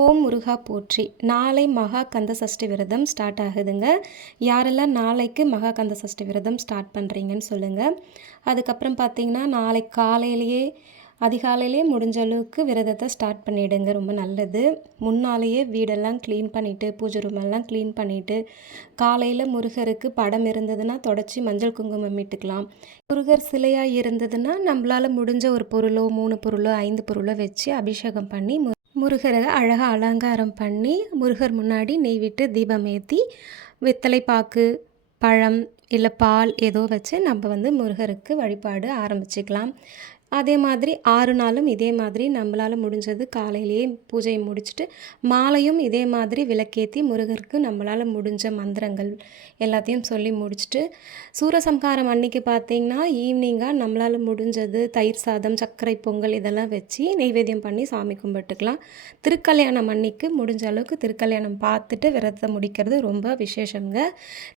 ஓம் முருகா போற்றி. நாளை மகா கந்த சஷ்டி விரதம் ஸ்டார்ட் ஆகுதுங்க. யாரெல்லாம் நாளைக்கு மகா கந்த சஷ்டி விரதம் ஸ்டார்ட் பண்ணுறீங்கன்னு சொல்லுங்கள். அதுக்கப்புறம் பார்த்தீங்கன்னா நாளைக்கு காலையிலேயே அதிகாலையிலே முடிஞ்ச அளவுக்கு விரதத்தை ஸ்டார்ட் பண்ணிவிடுங்க, ரொம்ப நல்லது. முன்னாலேயே வீடெல்லாம் க்ளீன் பண்ணிவிட்டு பூஜை ரூமெல்லாம் க்ளீன் பண்ணிவிட்டு காலையில் முருகருக்கு படம் இருந்ததுன்னா தொடச்சி மஞ்சள் குங்குமம் இட்டுக்கலாம். முருகர் சிலையாக இருந்ததுன்னா நம்மளால் முடிஞ்ச ஒரு பொருளோ 3 பொருளோ 5 பொருளோ வச்சு அபிஷேகம் பண்ணி முருகரை அழகாக அலங்காரம் பண்ணி முருகர் முன்னாடி நெய் விட்டு தீபம் ஏற்றி வெத்தலை பாக்கு பழம் இல்லை பால் ஏதோ வச்சு நம்ம முருகருக்கு வழிபாடு ஆரம்பிச்சுக்கலாம். அதே மாதிரி 6 நாளும் இதே மாதிரி நம்மளால் முடிஞ்சது காலையிலேயே பூஜையை முடிச்சுட்டு மாலையும் இதே மாதிரி விளக்கேற்றி முருகருக்கு நம்மளால் முடிஞ்ச மந்திரங்கள் எல்லாத்தையும் சொல்லி முடிச்சுட்டு சூரசம்ஹாரம் அன்னைக்கு பார்த்திங்கன்னா ஈவினிங்காக நம்மளால் முடிஞ்சது தயிர் சாதம் சர்க்கரை பொங்கல் இதெல்லாம் வச்சு நெய்வேத்தியம் பண்ணி சாமி கும்பிட்டுக்கலாம். திருக்கல்யாணம் அன்னைக்கு முடிஞ்ச அளவுக்கு திருக்கல்யாணம் பார்த்துட்டு விரதத்தை முடிக்கிறது ரொம்ப விசேஷங்க.